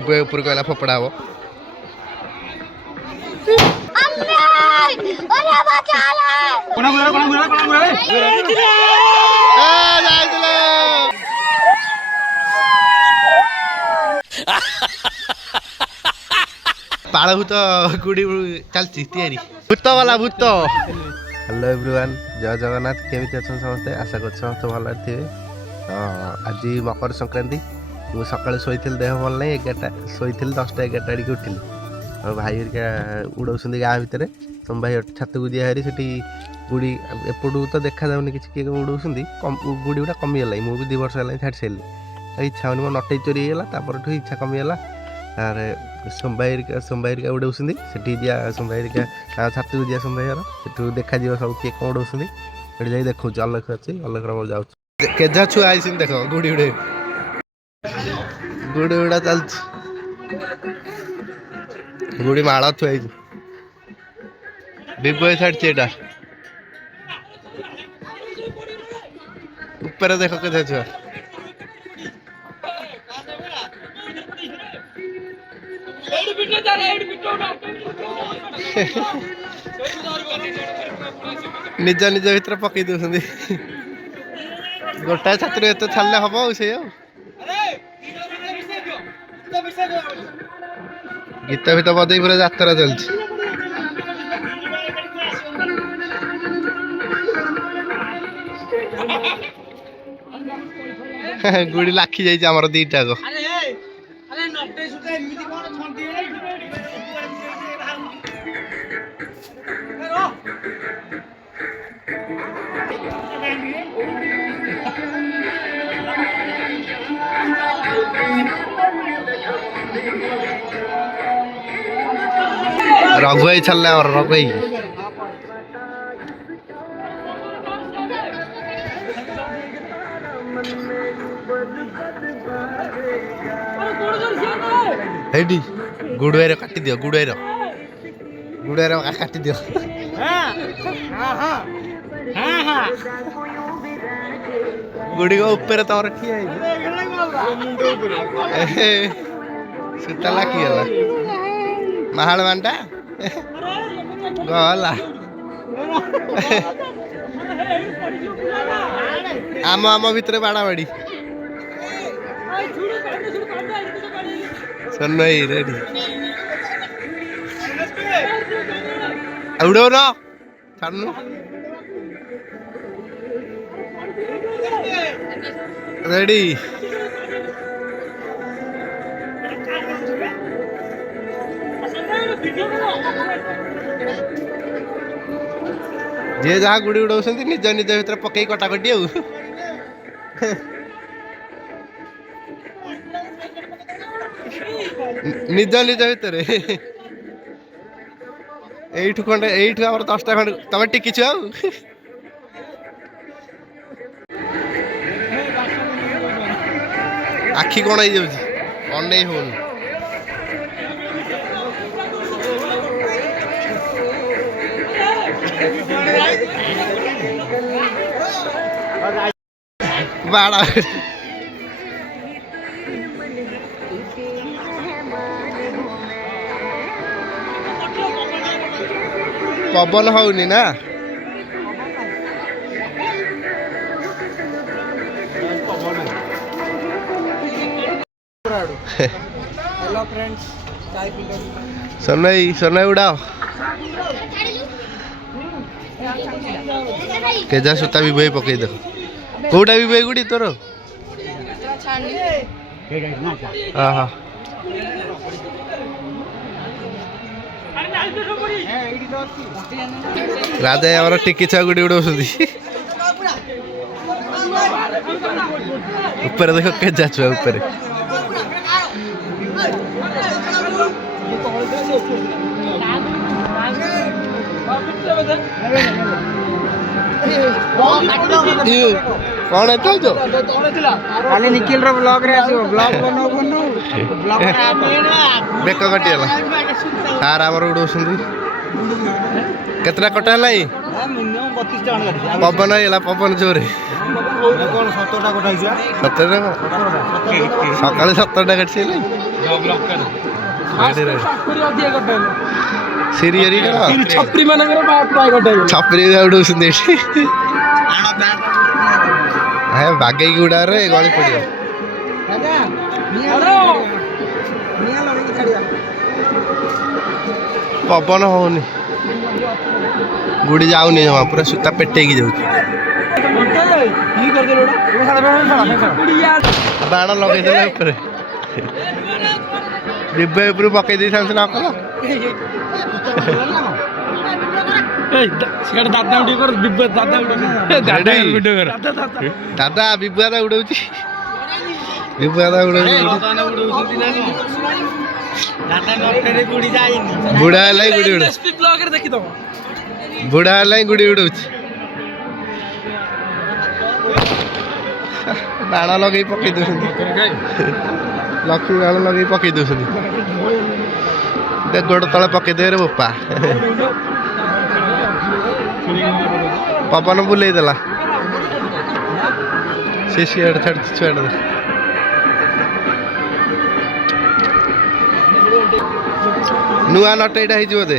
ऊपर कहला फोपड़ा हम पाड़ भूत गुड़ी चलती तैयारी भूत वाला भूत। हेलो एवरीवन जय जगन्नाथ केमी अच्छा समस्ते आशा कर समस्त भल थे। आज मकर संक्रांति मुझे सका शोई देह भल नहीं 11टा शोई 10टा 11टा आड़े उठिली और भाई हरिका उड़ाऊँ गाँ भितर तुम भाई छात को दिया हारी से गुड़ी एपटू तो देखा जाऊनी किसी उड़ाऊँ गुड़ी गुड़ा कमीगला मुझे 2 वर्ष है छाड़ी सारे इच्छा होनी मो नटे चोरी होगा इच्छा कमीगला तार सोमबाई उड़ाऊँ से दिया सोमबाई छात को दिया सोमबाई से देखा सब किए कौन उड़ाऊँ जा देखा अलग अच्छी अलग मोर जाऊँ केजा छुआ आई देख गुड़ी उड़े गुड़ी उड़ा चल गुड़ी माड़ थुआई विभु छाड़ी एटा ऊपर देख केजा छुआ निज निज भर पकई दौरान गोटाए छात्र एत छाड़े हम से गीत भीत बदे पूरा यात्रा चलती गुड़ी लाखी जाइए आमर 2टा को रघुई छल्ले और रघुई हेडी गुड़ुआर काटी दियो गुड़ुआर काटी दियो गुड़ी को ऊपर तमर ठिया सुता लाखी गला महाल मानटा गला आम आम भितर बाड़ा बाड़ी सन्नई रेडी उड़ो ना छाड़नु रेडी जे जहाँ गुड़ी उड़ाऊँ निज निज भर पकई कटाकटी निज निज भर एठू खंडे एठू आम 10टा खंडे तुम टिकिछ आखि कौन हो अनै हो बाड़ा पवन होनी ना हेलो फ्रेंड्स चाय पी लो सनई सनई उड़ाओ केजा सुता भी भाई पकई दो कोटा भी भाई गुड़ी तोर हाँ राजा आमर टिकी छुआ गुड़ी उड़ाऊँ ऊपर देख केजा छुआ ऊपर कौन है जो खाली निखिल रो ब्लॉग रे आसीबो ब्लॉग बनो बनो ब्लॉग रे बेक कटिगला सार आमर उड़ाऊँ केतरा कटा है मिनिमम 32 टा गाड़ी पवन है पवन जोरे कौन 17 टा कटा हिसा 17 सकाल 17 कट से सीरी छपरी मानकर प्राय कटा छपरी उड़ौଛନ୍ତି ଏଠି ବାଗେଇକି ଉଡ଼ାରେ ଗଳି ପଡ଼ିବ ପବନ ହଉନି ଗୁଡ଼ି ଯାଉନି ଜମା ପୁରା ସୂତା ପେଟେଇକି ଯାଉଛି ବାଣ ଲଗେଇଦେଲେ ଉପରେ ବିବେ ଉପରୁ ପକେଇ ଦେଇଥାନ୍ତି ନା କଲ ଦାଦା ବିବୁ ଦାଦା ଉଡଉଛି ବିବୁ ଦାଦା ଉଡଉଛି ବୁଢା ହେଲା ଗୁଡି ଉଡଉଛି ବୁଢା ହେଲା ଗୁଡି ଉଡଉଛି ବାଣ ଲଗେଇ ପକେଇ ଦଉଛନ୍ତି ଲକ୍ଷ୍ମୀ ବାଣ ଲଗେଇ ପକେଇ ଦଉଛନ୍ତି ଗୋଡ଼ ତଳେ ପକେଇଦେବେ ରେ ବୋପା ପବନ ବୁଲେଇ ଦେଲା ସେ ସିଆଡ଼େ ଛାଡ଼ିଛି ଛୁଆଟା ନୂଆ ନଟ ଏଇଟା ହେଇଛି ବୋଧେ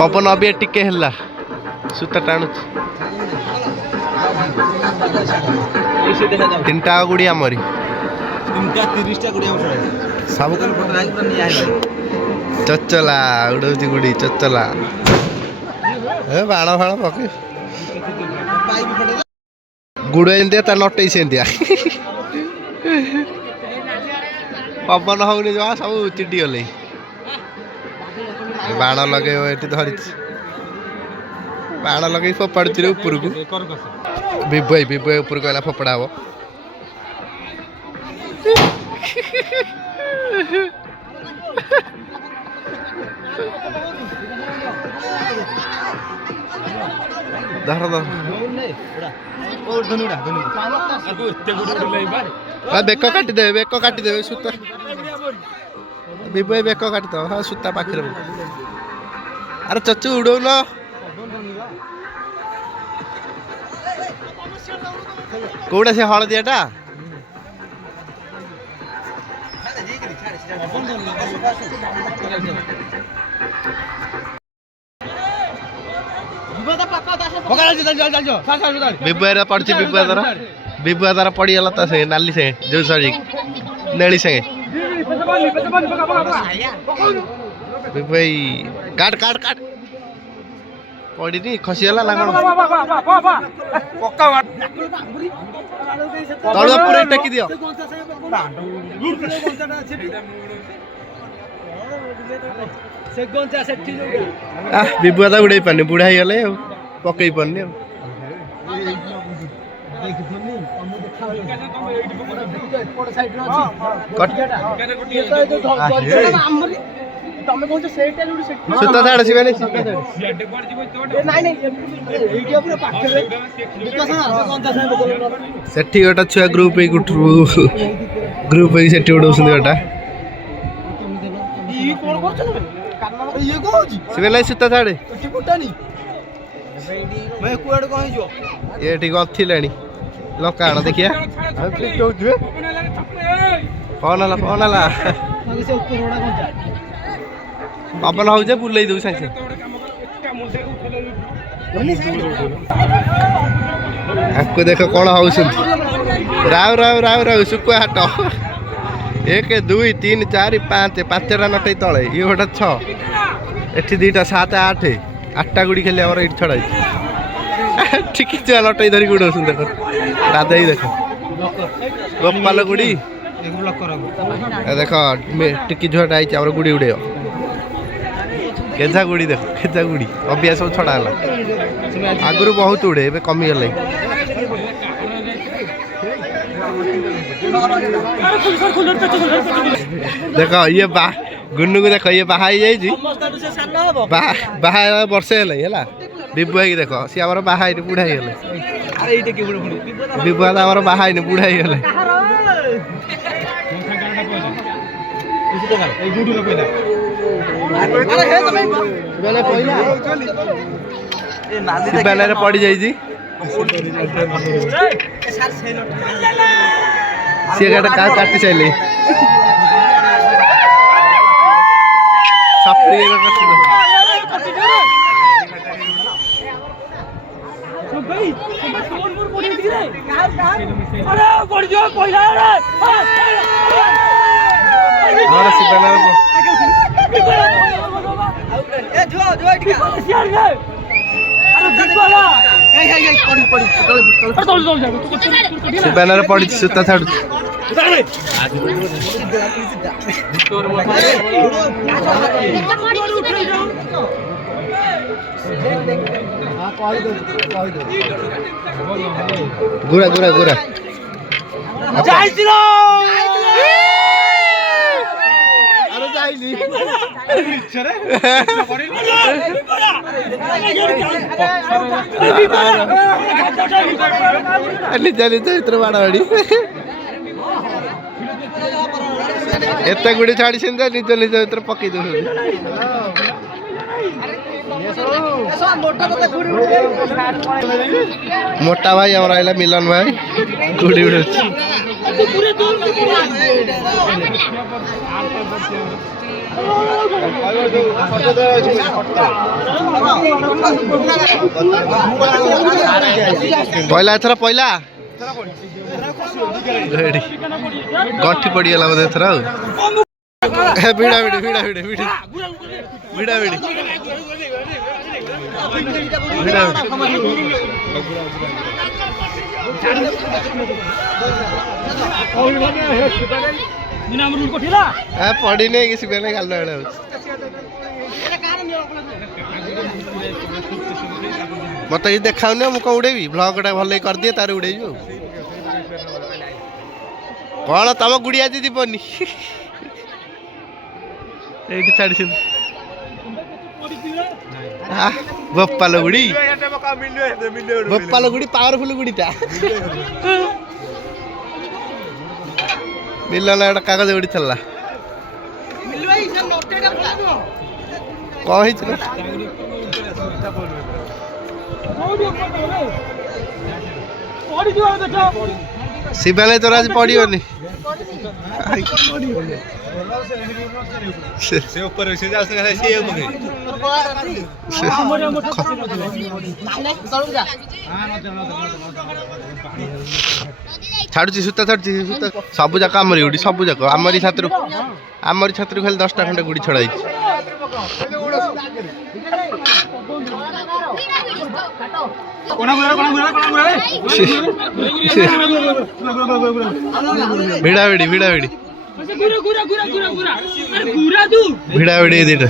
ପବନ ଅବି ଟିକେ ହେଲା ସୂତା ଟାଣୁଛି ତିନିଟା ଗୁଡ଼ି ଆମରି ସବୁ ଚଚଲା ଉଡଉଛି ଗୁଡ଼ି ଚଚଲା ଏ ବାଣ ଫାଣ ପକେଇ ଗୁଡ଼ ଏମିତିଆ ତା ନଟେଇ ସେମିତିଆ ପବନ ହଉନି ଜମା ସବୁ ଚିଟି ଗଲେ ବାଣ ଲଗେଇବ ଏଠି ଧରିଛି ବାଣ ଲଗେଇ ଫୋପାଡୁଛି ଉପରକୁ ବିଭୁ ଉପରକୁ ହେଲା ଫୋପଡ଼ା ହବ ଧର ଧର ବେକ କାଟିଦେବେ ସୂତା ବିଭୁ ବେକ କାଟିଦବ ହଁ ସୂତା ପାଖରେ ଆରେ ଚଚୁ ଉଡଉନ କୋଉଟା ସେ ହଳଦିଆଟା ବିଭୁରା ପଡିଛି ବିଭୁରା ପଡିଗଲା ତା ସାଙ୍ଗେ ନାଲି ସାଙ୍ଗେ ଯୋଉ ସରି ନେଳି ସାଙ୍ଗେ ବିଭୁ କାଟ ପଡ଼ିନି ଖସିଗଲା ନା କ'ଣ ତଳୁଆ ପୁରା ଟେକି ଦିଅ ବିଭୁ ଦାଦା ଉଡେଇ ପାରୁନି ବୁଢା ହେଇଗଲେ ଆଉ ପକେଇ ପାରୁନି ଆଉ ସୂତା ଛାଡ଼ ଆସିବେନି ସେଠି ଗୋଟେ ଛୁଆ ଗ୍ରୁପ ହେଇକି ସେଠି ଉଡଉଛନ୍ତି ଗୋଟା ସୂତା ଛାଡ଼େ ଏଠି ଗଥିଲାଣି ଲଙ୍କା ଆଣ ଦେଖିଆ କଣ ହେଲା ପବନ ହଉଛି ବୁଲେଇ ଦଉ ସାଙ୍ଗେ ଆକୁ ଦେଖ କଣ ହଉଛନ୍ତି ରାଉ ଶୁଖୁଆ ହାଟ 1 2 3 4 5 ପାଞ୍ଚଟା ନଟେଇ ତଳେ ଇଏ ଗୋଟେ 6 ଏଠି 2ଟା 7 8 8ଟା ଗୁଡ଼ି ଖାଲି ଆମର ଏଇଠି ଛଡ଼ା ହେଇଛି ଠିକ ଛୁଆ ଲଟେଇ ଧରିକି ଉଡ଼ଉଛନ୍ତି ଦେଖ ରାଧେଇ ଦେଖ ଗୋପାଲ ଗୁଡ଼ି ଦେଖ ଟିକି ଝୁଆଟା ହେଇଛି ଆମର ଗୁଡ଼ି ଉଡ଼େଇବ କେଜା ଗୁଡ଼ି ଦେଖ କେଜା ଗୁଡ଼ି ଅଭ୍ୟାସ ସବୁ ଛଡ଼ା ହେଲା ଆଗରୁ ବହୁତ ଉଡ଼େ ଏବେ କମିଗଲେ ଦେଖ ଇଏ ଗୁନୁକୁ ଦେଖ ଇଏ ବାହା ହେଇଯାଇଛି ବାହା ବର୍ଷେ ହେଲାଣି ହେଲା ବିଭୁ ହେଇକି ଦେଖ ସିଏ ଆମର ବାହା ହେଇକି ବୁଢ଼ା ହେଇଗଲେ ବିବାଦ ଆମର ବାହା ହେଇନି ବୁଢା ହେଇଗଲେ। ଶିବାଲୟରେ ପଡି ଯାଇଛି ସିଏ କାଟି ସାରିଲେ ଶିବାଲୟରେ ପଡିଛି ସୂତା ଛାଡୁଛି। ଗୁରା ଗୁରା ଗୁରା ନିଜ ନିଜ ଭିତରେ ବାଡାବାଡି ଏତେ ଗୁଡି ଛାଡିଛନ୍ତି ନିଜ ନିଜ ଭିତରେ ପକେଇ ଦଉଛନ୍ତି। ମୋଟା ଭାଇ ଆମର ଆଇଲା ମିଲନ ଭାଇ ଗୁଡି ଉଡଉଛି। ପଇଲା ଏଥର ପଇଲା ଗଣ୍ଠି ପଡିଗଲା ବୋଧେ ଏଥର ଆଉ ଭିଡା ଭିଡି ଭିଡା ଭିଡି ଭିଡି ଭିଡା ଭିଡି ପଡି ନେଇ କିଛି ବେଲେ ଗାଲ ବେଳେ ହଉଛି। ମତେ କିଛି ଦେଖାଉନି ମୁଁ କଣ ଉଡେଇବି ବ୍ଲଗ ଟା ଭଲ କରିଦିଏ ତାର ଉଡେଇବି ଆଉ କଣ ତମ ଗୁଡି ଆଜି ଯିବନି ଏଇଠି ଛାଡିଛନ୍ତି ବୋପାଲ ଗୁଡି ବୋପାଲ ଗୁଡି ପାୱାରଫୁଲ ଗୁଡିଟା ମିଲନ ଗୋଟେ କାଗଜ ଗୁଡି ଥିଲା କଣ ହେଇଛି ଶିବାଲୟ ତୋର ଆଜି ପଡିବନି ଛାଡୁଛି ସୂତା ଛାଡୁଛି ସୂତା ସବୁ ଯାକ ଆମରି ଗୁଡି ସବୁ ଯାକ ଆମରି ଛାତ୍ରରୁ ଖାଲି 10ଟା ଖଣ୍ଡେ ଗୁଡି ଛଡା ହେଇଛି। ଭିଡା ଭିଡି ଭିଡା ଭିଡି ଭିଡା ଭିଡି ଦିଟା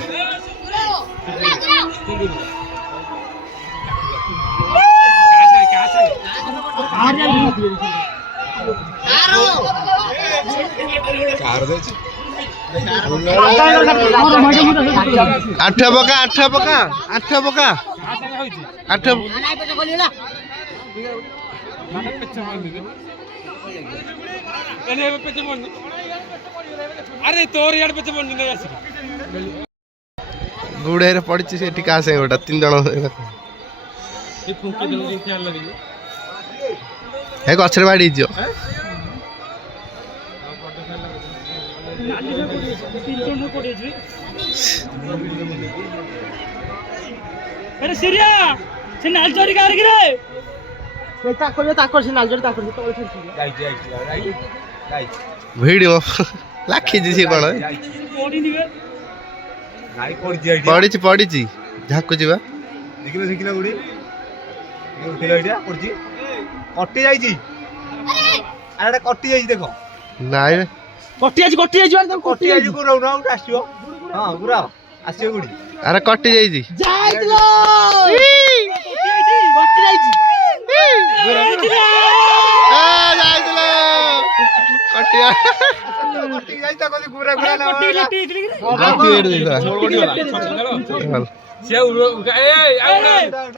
ଆଠ ପକା ଗୁଡେରେ ପଡିଛି ସେଠି କାହା ସାଙ୍ଗେ ଗୋଟା 3 ଜଣ ଏ ଗଛରେ ବାଡି ହେଇଯିବ ଭିଡିଓ ଲାଖିଛି ସେ କଣ ପଡିଛି ପଡିଛି ଝାକୁଛି ବା କଟି ଯାଇଛି ଆରେ କଟି ଯାଇଛି ଦେଖ ନାଇଁ କଟି ଯାଇଛି ଗୁରାଉ ନା ଆସିବ ହଁ ଗୁରାଉ ଆସିବ ଗୁଡି ଆରେ କଟି ଯାଇଛି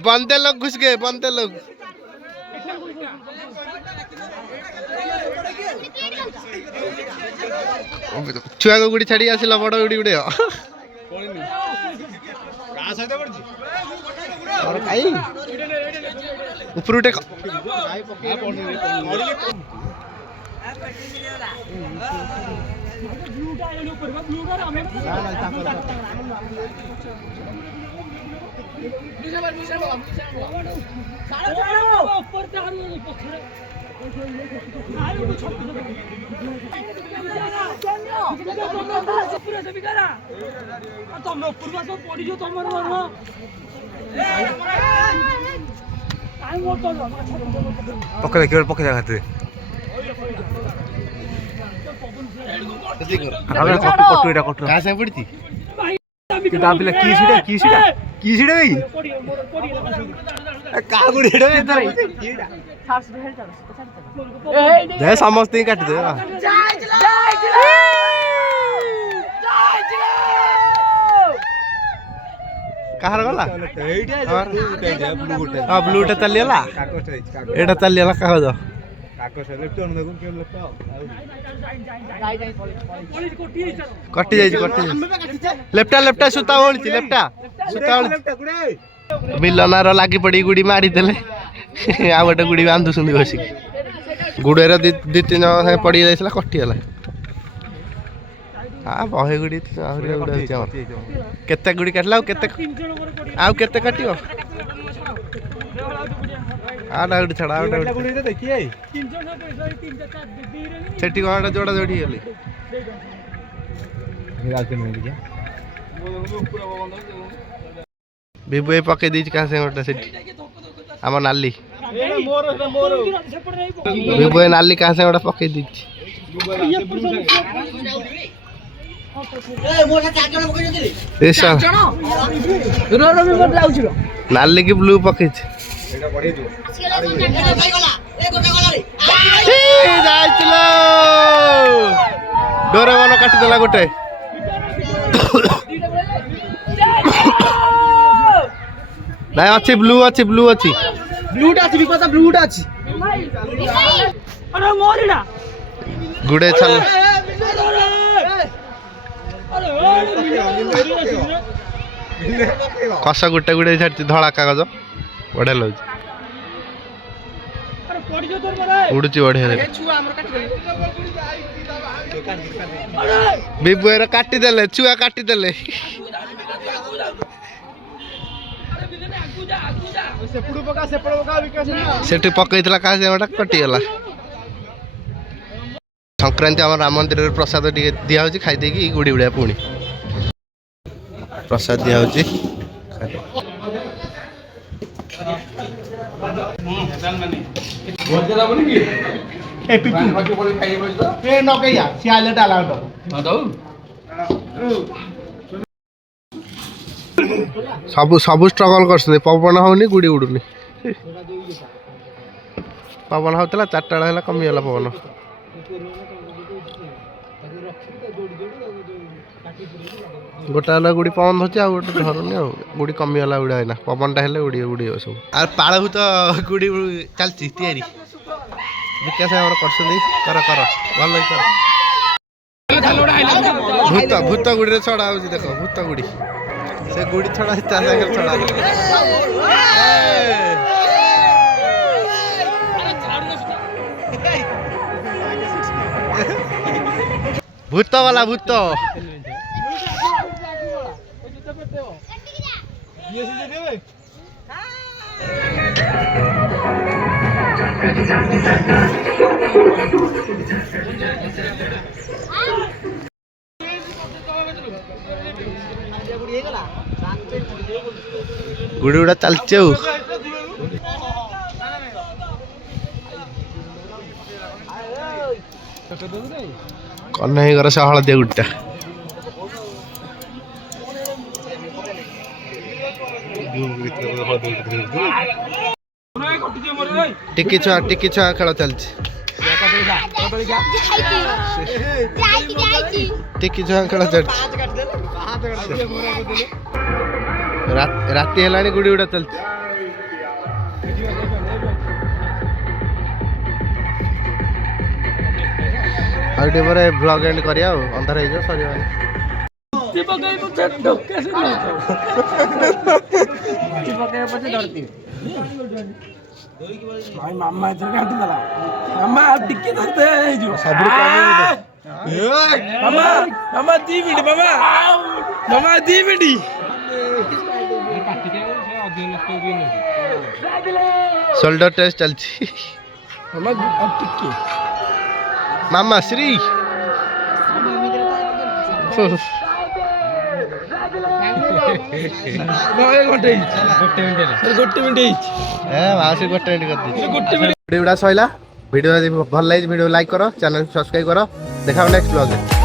बंदे लोग घुस गए बंदे लोग छुआ को गुड़ी छाड़ी आसिल बड़ गुड़ी गुड़े ऊपर टेक पकड़े केवल पकड़े खाते अबे कटु एटा कटु कहां से पड़ती कि दाबिला की सीटा भाई का गुड़ी एटा इधर दे समस्त ही काट दे कहार गला हां ब्लूटा तलियला एटा तलियला का हो कटि जाई लेफ्टा लेफ्टा सुता होली लेफ्टा सुता होली मिलनार लागी पड़ी गुड़ी मारी देले आ गोटे गुड़ी बांधु सुंदी बसी गुड़ेर दी तीन जन पड़ी जाइला कटि गला हाँ बहे गुड़ी केते गुड़ी काटला आउ केते काटियो आटा गुड़ी छड़ा सेठी कौन जोड़ा जोड़ी गली बिबु पकई दी क्या से गोटे सेठी आम नाली बिबु नाली क्या से गोटे पकई दी नाली की ब्लू पकई डोरे मन काटिदेला गोटे ना अच्छी ब्लू अच्छी ब्लूटा अछि बिकॉज़ ब्लूटा अछि अरे मोरिडा गुडे चल कस गुटे गुटे छाड़ी धड़ा कागज बढ़िया लगे उड़ुची बढ़िया बिबुएर काटिदेले छुआ काटिदेले सेठी पकईला क्या कटिगला संक्रांति आम राम मंदिर प्रसाद दिया खाई देकी गुड़ी उड़िया पुणी प्रसाद दिया सब सब स्ट्रगल कर पवन होनी गुड़ी उड़ूनी पवन होता 4टा बेला कमीगला पवन गोटा गुड़ी पवन धोचे आ गोटे धरुनी गुड़ी कमीगला उड़ा है पवनटा हेले उड़ी उड़ी सब आर पालभूत गुड़ी चलती तैयारी विकास कर कर भल भूत भूत गुड़ी छड़ा हो देख भूत गुड़ी से गुड़ी छड़ा छड़ा भूत वाला भूत गुड़ी गुड़ा चलचे कन्हई घर से हलदिया गुड़टा टिकी छुआ खेल चलती टिकी छुआ खेल चलती राति है गुड़ी गुड़ा चलती ଆଉ ଟିକେ ପରେ ବ୍ଲଗ୍ ଏଣ୍ଡ କରିବା ଆଉ ଅନ୍ଧାର ହେଇଯିବ ସରିବନି। ମାମା ଏଥର କାଟିଦେଲା ମାମା ଆଉ ଟିକେ ଧରତେ ହେଇଯିବ ମାମା ମାମା 2 ମିନିଟ୍ ମାମା ମାମା 2 ମିନିଟ୍ ଶୋଲ୍ଡର ଟେଷ୍ଟ ଚାଲିଛି ମାମା ଆଉ ଟିକେ ମାମା ଶ୍ରୀ ଗୋଟେ ମିନିଟ୍ ହେଇଛି ମାଉସୀ ଗୋଟେ ମିନିଟ୍ କରିଦେଇଛି। ଗୋଟେ ମିନିଟ୍ ଭିଡ଼ିଓଟା ସଇଲା। ଭିଡ଼ିଓ ଯଦି ଭଲ ଲାଗିଛି ଭିଡ଼ିଓ ଲାଇକ୍ କର, ଚ୍ୟାନେଲ୍ ସବସ୍କ୍ରାଇବ୍ କର। ଦେଖାବ ନେକ୍ସଟ ବ୍ଲଗ୍ରେ।